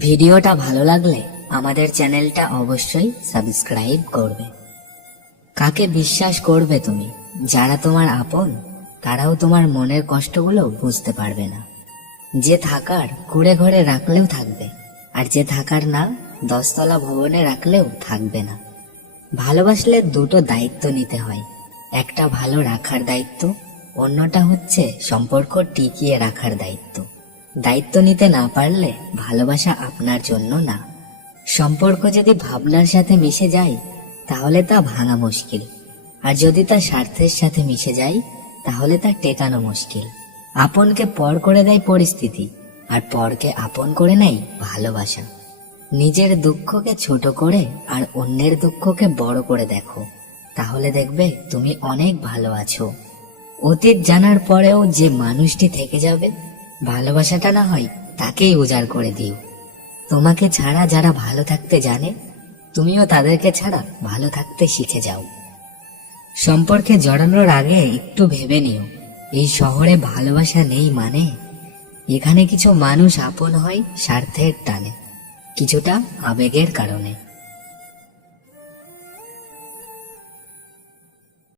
ভিডিওটা ভালো লাগলে আমাদের চ্যানেলটা অবশ্যই সাবস্ক্রাইব করবে। কাকে বিশ্বাস করবে তুমি? যারা তোমার আপন তারাও তোমার মনের কষ্টগুলো বুঝতে পারবে না। যে থাকার কুড়ে ঘরে রাখলেও থাকবে, আর যে থাকার না 10 তলা ভবনে রাখলেও থাকবে না। ভালোবাসলে দুটো দায়িত্ব নিতে হয়, একটা ভালো রাখার দায়িত্ব, অন্যটা হচ্ছে সম্পর্ক টিকিয়ে রাখার দায়িত্ব। দায়িত্ব নিতে না পারলে ভালোবাসা আপনার জন্য না। সম্পর্ক যদি ভাবনার সাথে মিশে যায় তাহলে তা ভাঙা মুশকিল, আর যদি তা স্বার্থের সাথে মিশে যায় তাহলে তা টেকানো মুশকিল। আপনকে পর করে দেয় পরিস্থিতি, আর পরকে আপন করে নেয় ভালোবাসা। নিজের দুঃখকে ছোট করে আর অন্যের দুঃখকে বড় করে দেখো, তাহলে দেখবে তুমি অনেক ভালো আছো। অতীত জানার পরেও যে মানুষটি থেকে যাবে, ভালোবাসাটা না হয় তাকেই উজাড় করে দিও। তোমাকে ছাড়া যারা ভালো থাকতে জানে, তুমিও তাদেরকে ছাড়া ভালো থাকতে শিখে যাও। সম্পর্কে জড়ানোর আগে একটু ভেবে নিও, এই শহরে ভালোবাসা নেই মানে? এখানে কিছু মানুষ আপন হয় স্বার্থের টানে, কিছুটা আবেগের কারণে।